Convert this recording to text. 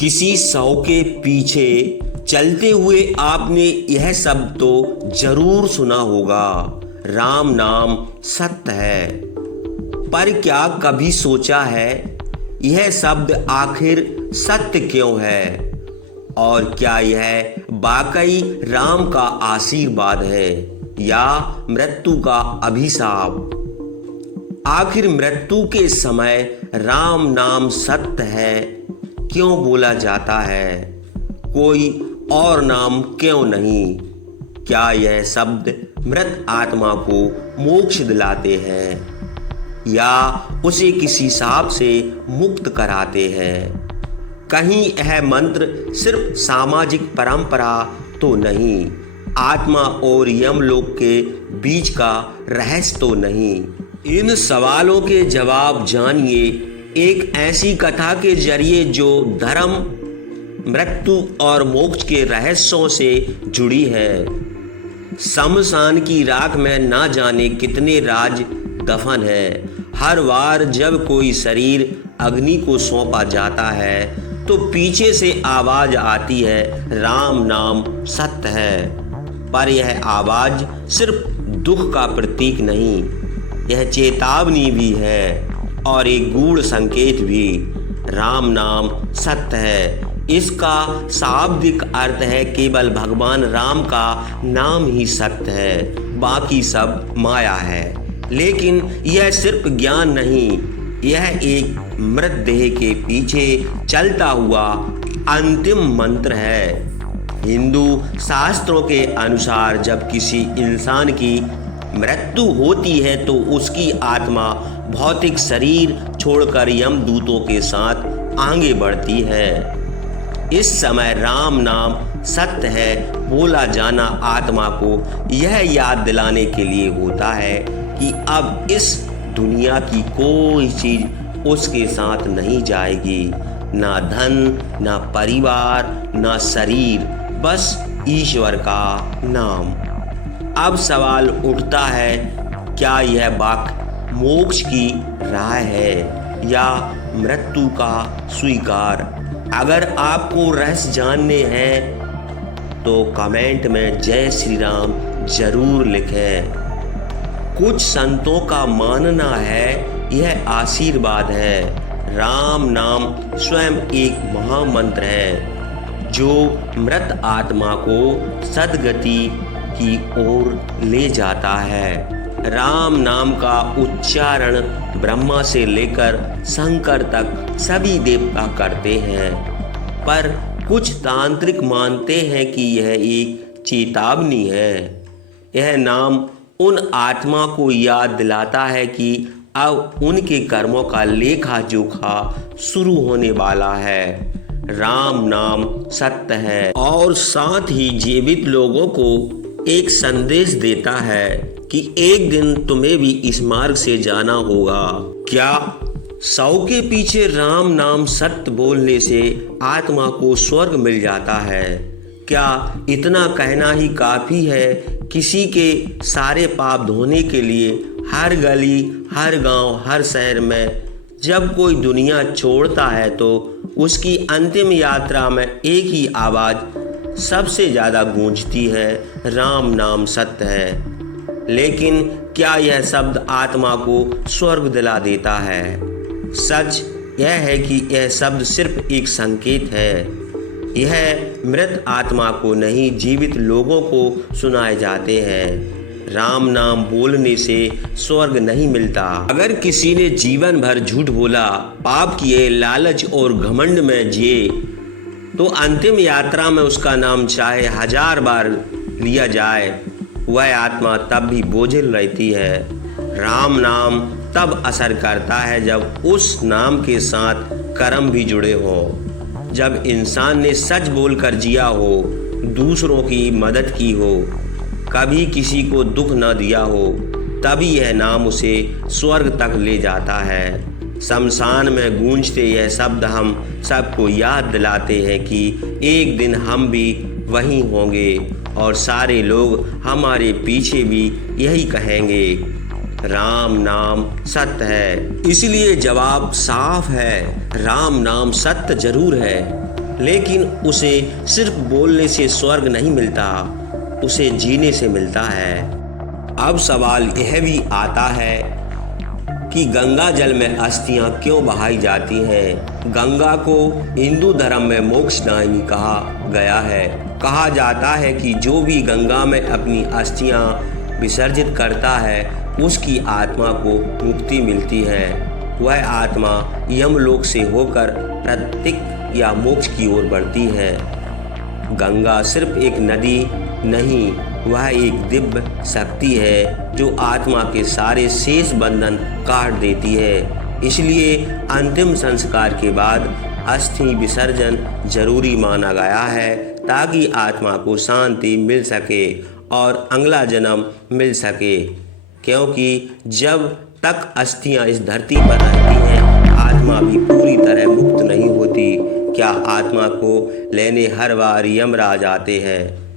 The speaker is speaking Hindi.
किसी शव के पीछे चलते हुए आपने यह शब्द तो जरूर सुना होगा, राम नाम सत्य है। पर क्या कभी सोचा है यह शब्द आखिर सत्य क्यों है, और क्या यह वाकई राम का आशीर्वाद है या मृत्यु का अभिशाप? आखिर मृत्यु के समय राम नाम सत्य है क्यों बोला जाता है, कोई और नाम क्यों नहीं? क्या यह शब्द मृत आत्मा को मोक्ष दिलाते हैं या उसे किसी शाप से मुक्त कराते हैं? कहीं यह मंत्र सिर्फ सामाजिक परंपरा तो नहीं, आत्मा और यमलोक के बीच का रहस्य तो नहीं? इन सवालों के जवाब जानिए एक ऐसी कथा के जरिए जो धर्म, मृत्यु और मोक्ष के रहस्यों से जुड़ी है। शमशान की राख में ना जाने कितने राज दफन हैं। हर बार जब कोई शरीर अग्नि को सौंपा जाता है तो पीछे से आवाज आती है, राम नाम सत्य है। पर यह आवाज सिर्फ दुख का प्रतीक नहीं, यह चेतावनी भी है और एक गूढ़ संकेत भी। राम नाम सत्य है, इसका शाब्दिक अर्थ है केवल भगवान राम का नाम ही सत्य है, बाकी सब माया है। लेकिन यह सिर्फ ज्ञान नहीं, यह एक मृतदेह के पीछे चलता हुआ अंतिम मंत्र है। हिंदू शास्त्रों के अनुसार जब किसी इंसान की मृत्यु होती है तो उसकी आत्मा भौतिक शरीर छोड़कर यमदूतों के साथ आगे बढ़ती है। इस समय राम नाम सत्य है बोला जाना आत्मा को यह याद दिलाने के लिए होता है कि अब इस दुनिया की कोई चीज उसके साथ नहीं जाएगी, ना धन, ना परिवार, ना शरीर, बस ईश्वर का नाम। अब सवाल उठता है, क्या यह वाक्य मोक्ष की राह है या मृत्यु का स्वीकार? अगर आपको रहस्य जानने हैं तो कमेंट में जय श्री राम जरूर लिखें। कुछ संतों का मानना है यह आशीर्वाद है। राम नाम स्वयं एक महामंत्र है जो मृत आत्मा को सद्गति की ओर ले जाता है। राम नाम का उच्चारण ब्रह्मा से लेकर शंकर तक सभी देवता करते हैं, पर कुछ तांत्रिक मानते हैं कि यह एक चेतावनी है। यह नाम उन आत्मा को याद दिलाता है कि अब उनके कर्मों का लेखा जोखा शुरू होने वाला है। राम नाम सत्य है और साथ ही जीवित लोगों को एक संदेश देता है कि एक दिन तुम्हें भी इस मार्ग से जाना होगा। क्या शव के पीछे राम नाम सत्य बोलने से आत्मा को स्वर्ग मिल जाता है? क्या इतना कहना ही काफी है किसी के सारे पाप धोने के लिए? हर गली, हर गांव, हर शहर में जब कोई दुनिया छोड़ता है तो उसकी अंतिम यात्रा में एक ही आवाज सबसे ज्यादा गूंजती है, राम नाम सत्य है। लेकिन क्या यह शब्द आत्मा को स्वर्ग दिला देता है? सच यह है कि यह शब्द सिर्फ एक संकेत है। यह मृत आत्मा को नहीं, जीवित लोगों को सुनाए जाते हैं। राम नाम बोलने से स्वर्ग नहीं मिलता। अगर किसी ने जीवन भर झूठ बोला, पाप किए, लालच और घमंड में जिए, तो अंतिम यात्रा में उसका नाम चाहे 1000 बार लिया जाए, वह आत्मा तब भी बोझिल रहती है। राम नाम तब असर करता है जब उस नाम के साथ कर्म भी जुड़े हो, जब इंसान ने सच बोलकर जिया हो, दूसरों की मदद की हो, कभी किसी को दुख न दिया हो, तभी यह नाम उसे स्वर्ग तक ले जाता है। शमशान में गूंजते यह शब्द हम सबको याद दिलाते हैं कि एक दिन हम भी वहीं होंगे और सारे लोग हमारे पीछे भी यही कहेंगे, राम नाम सत्य है। इसलिए जवाब साफ है, राम नाम सत्य जरूर है। लेकिन उसे सिर्फ बोलने से स्वर्ग नहीं मिलता, उसे जीने से मिलता है। अब सवाल यह भी आता है कि गंगा जल में अस्थियां क्यों बहाई जाती हैं। गंगा को हिंदू धर्म में मोक्षदायिनी कहा गया है। कहा जाता है कि जो भी गंगा में अपनी अस्थियां विसर्जित करता है उसकी आत्मा को मुक्ति मिलती है। वह आत्मा यमलोक से होकर प्रत्येक या मोक्ष की ओर बढ़ती है। गंगा सिर्फ एक नदी नहीं, वह एक दिव्य शक्ति है जो आत्मा के सारे शेष बंधन काट देती है। इसलिए अंतिम संस्कार के बाद अस्थि विसर्जन जरूरी माना गया है, ताकि आत्मा को शांति मिल सके और अगला जन्म मिल सके। क्योंकि जब तक अस्थियां इस धरती पर रहती हैं, आत्मा भी पूरी तरह मुक्त नहीं होती। क्या आत्मा को लेने हर बार यमराज आते हैं?